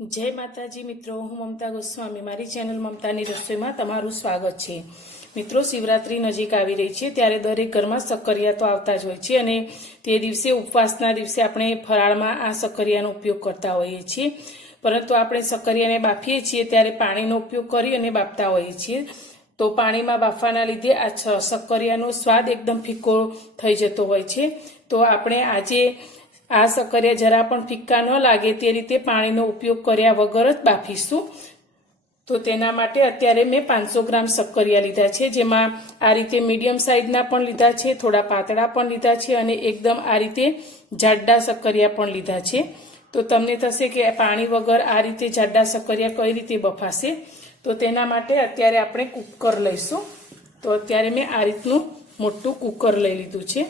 जय माताजी मित्रों, हूँ ममता गोस्वामी मारी चेनल ममतानी रसोईमां तमारुं स्वागत छे। मित्रों, शिवरात्रि नजीक आवी रही छे त्यारे दरेक घरमां सक्करिया तो आवता ज होय छे अने ते दिवसे उपवासना दिवसे आपणे फराळमां आ सक्करियानो उपयोग करता होईए छीए। परंतु आपणे सक्करियाने बाफीए छीए त्यारे पाणीनो उपयोग करी अने बाफता होईए छीए। तो पाणीमां बाफवाना लीधे आ सक्करियानो स्वाद एकदम फीको थई जतो होय छे। तो आपणे आजे आ सक्करिया जरा पण फीक्का न लागे ते रीते पाणीनो उपयोग कर्या वगर ज बाफीशुं। तो तेना माटे अत्यारे मैं 500 ग्राम सक्करिया लीधा छे, जेमां आ रीते मीडियम साइजना पण लीधा छे, थोड़ा पातळा पण लीधा छे अने एकदम आ रीते जाड्डा सक्करिया पण लीधा छे। तो तमने थशे के पाणी वगर आ रीते जाड्डा सक्करिया कई रीते बफाशे। तो तेना माटे अत्यारे आपणे कूकर लईशुं। तो अत्यारे मैं आ रीतनुं मोटुं कूकर लई लीधुं छे।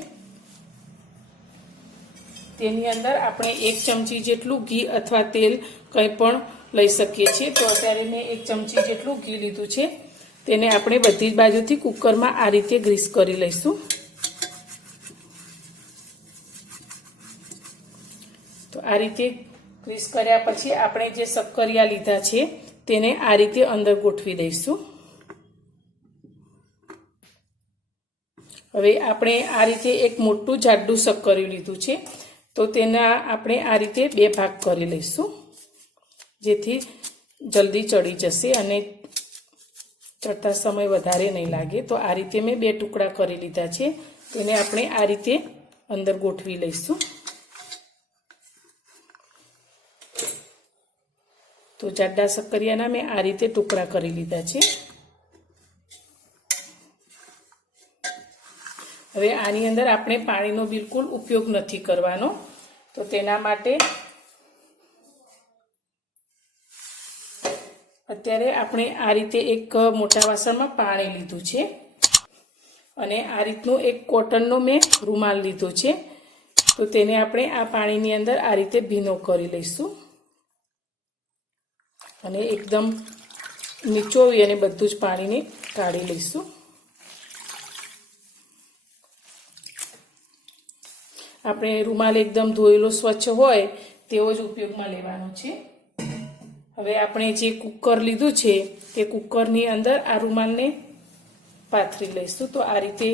तेनी अंदर आपणे 1 चमची जेटलुं घी अथवा तेल कंई पण लई सकीए छीए। तो अत्यारे मैं 1 चमची जेटलुं घी लीधुं छे। तेने आपणे बधी ज बाजुथी कूकरमां आ रीते ग्रीस करी लईशुं। तो आ रीते ग्रीस कर्या पछी आपणे जे सक्करिया लीधा छे तेने आ रीते अंदर गोठवी दईशुं। हवे आपणे आ रीते एक मोटुं जाडुं सक्करियुं लीधुं छे। तो तेना आपणे आ रीते 2 भाग करी लईशुं, जेथी जल्दी चढ़ी जशे अने चढ़ता समय वधारे नहीं लागे। तो आ रीते मैं 2 टुकड़ा करी लीधा छे। तेने आपणे आ रीते अंदर गोठवी लईशुं। तो जाड्डा सक्करियाना मैं आ रीते टुकड़ा करी लीधा छे। हवे आनी अंदर आपणे पाणीनो बिलकुल उपयोग नथी करवानो। तो तेना माटे अत्यारे आपणे आ रीते एक मोटा वासणमां पाणी लीधुं छे अने आ रीतनो एक कॉटननो मैं रूमाल लीधो छे। तो तेने आपणे आ पाणीनी अंदर आ रीते भीनो करी लईशुं अने एकदम नीचोवी अने बधुं ज पाणीने काढी लईशुं। आपणे रूमाल एकदम धोयेलो स्वच्छ होय तेवो ज उपयोगमां लेवानो छे। हवे आपणे जे कूकर लीधुं छे ते कूकरनी अंदर आ रूमालने पाथरी लईशुं। तो आ रीते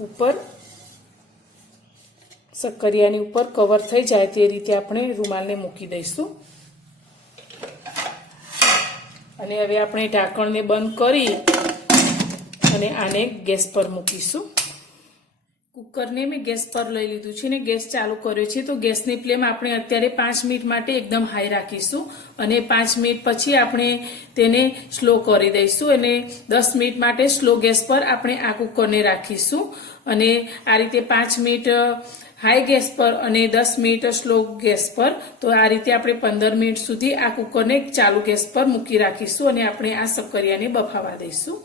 उपर सक्करियानी उपर कवर थई जाय ते रीते आपणे रूमालने मूकी दईशुं अने हवे आपणे ढांकणने बंध करी अने आने गैस पर मूकीशुं। कूकर ने मैं गैस पर लई लीधुं छे ने गैस चालू कर्यो छे। तो गैसनी फ्लेम आपणे अत्यारे 5 मिनिट माटे एकदम हाई राखीशुं अने 5 मिनिट पछी आपणे तेने स्लो करी दईशुं अने 10 मिनिट माटे स्लो गैस पर आपणे आ कूकरने राखीशुं अने आ रीते 5 मिनिट हाई गैस पर अने 10 मिनिट स्लो गैस पर। तो आ रीते आपणे 15 मिनिट सुधी आ कूकरने चालू गैस पर मूकी राखीशुं अने आपणे आ सक्करियाने बफावा दईशुं।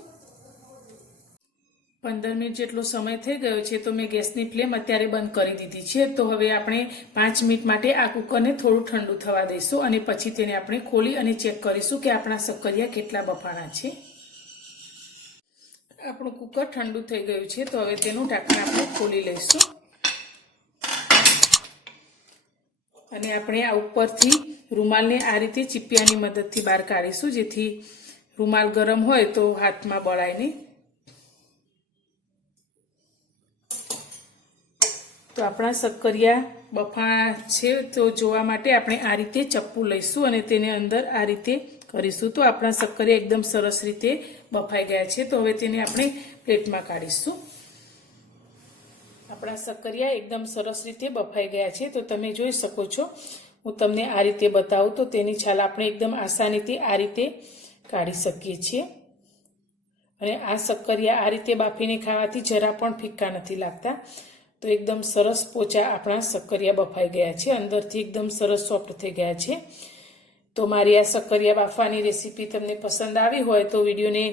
15 मिनिट जेटलो समय थई गयो छे। तो मैं गैसनी फ्लेम अत्यारे बंध करी दीधी छे। तो हवे आपणे 5 मिनिट माटे आ कूकरने थोडुं ठंडु थवा दईशुं अने पछी तेने आपणे खोली अने चेक करीशुं के आपणा सक्करिया केटला बफाणा छे। આપણું કુકર ઠંડુ થઈ ગયું છે। તો હવે તેનું ઢાંકણ આપણે ખોલી લઈશું અને આપણે આ ઉપરથી રૂમાલને આ રીતે ચીપિયાની મદદથી બહાર કાઢીશું, જેથી રૂમાલ ગરમ હોય તો હાથમાં બળાય નહીં। તો આપણા सक्करिया બફાણા છે તો જોવા માટે આપણે આ રીતે ચપ્પુ લઈશું અને તેને અંદર આ રીતે કરીશું। તો આપણા सक्करिया एकदम સરસ રીતે બફાઈ ગયા છે। તો હવે તેને આપણે પ્લેટમાં કાઢીશું। આપણા सक्करिया एकदम સરસ રીતે બફાઈ ગયા છે। તો તમે જોઈ શકો છો, હું તમને આ રીતે બતાવું તો તેની છાલ આપણે એકદમ આસાનીથી આ રીતે કાઢી શકીએ છીએ અને આ सक्करिया આ રીતે બાફીને ખાવાથી જરા પણ ફીકા નથી લાગતા। तो एकदम सरस पोचा अपना सक्करिया बफाई गया है, अंदर थी एकदम सरस सॉफ्ट थी गया है। तो मारी आ सक्करिया बाफानी रेसिपी तमने पसंद आई होय तो वीडियो ने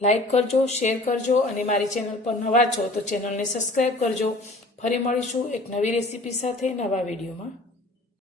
लाइक करजो, शेर करजो और मारी चेनल पर नवा छो तो चेनल ने सब्सक्राइब करजो। फरी मळीशुं एक नवी रेसिपी साथे नवा विडियो में।